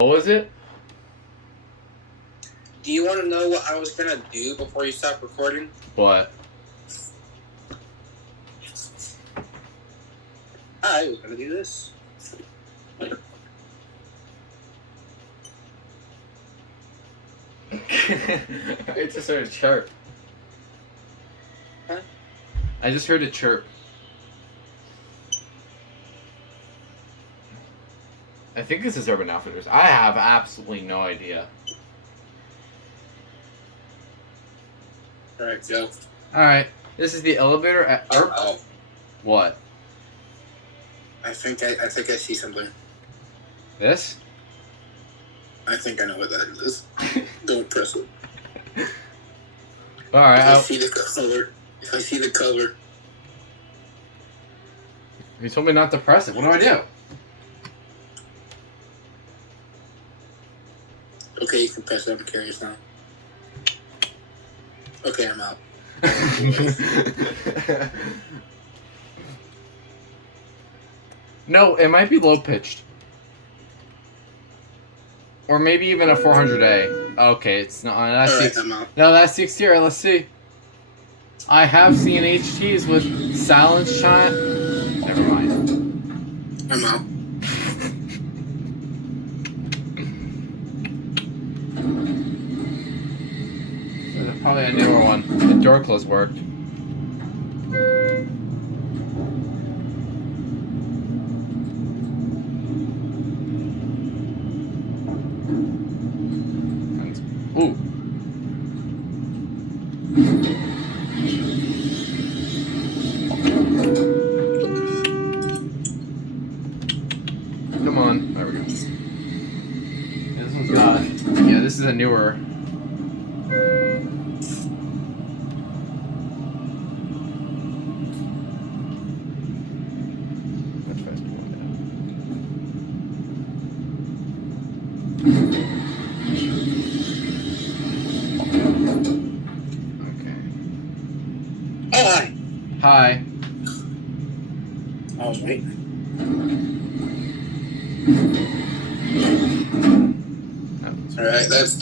What was it? Do you want to know what I was going to do before you stop recording? What? I was going to do this. I just heard a chirp. Huh? I just heard a chirp. I think this is Urban Outfitters. I have absolutely no idea. Alright, go. Alright, this is the elevator at... Oh. What? I think I see something. This? I think I know what that is. Don't press it. Alright, If I see the color. You told me not to press it. What do I do? Okay, you can press it. I'm curious now. Okay, I'm out. No, it might be low pitched. Or maybe even a 400A. Okay, it's not. That's Alright, the, I'm out. no, that's the exterior. Let's see. I have seen HTs with silence chime. Never mind. I'm out. There's probably a newer one. The door close worked. Ooh. Come on. There we go. Yeah, this one's got... Yeah, this is a newer... Much faster one down. Okay. Oh, hi. Hi. Oh, wait. Alright, that's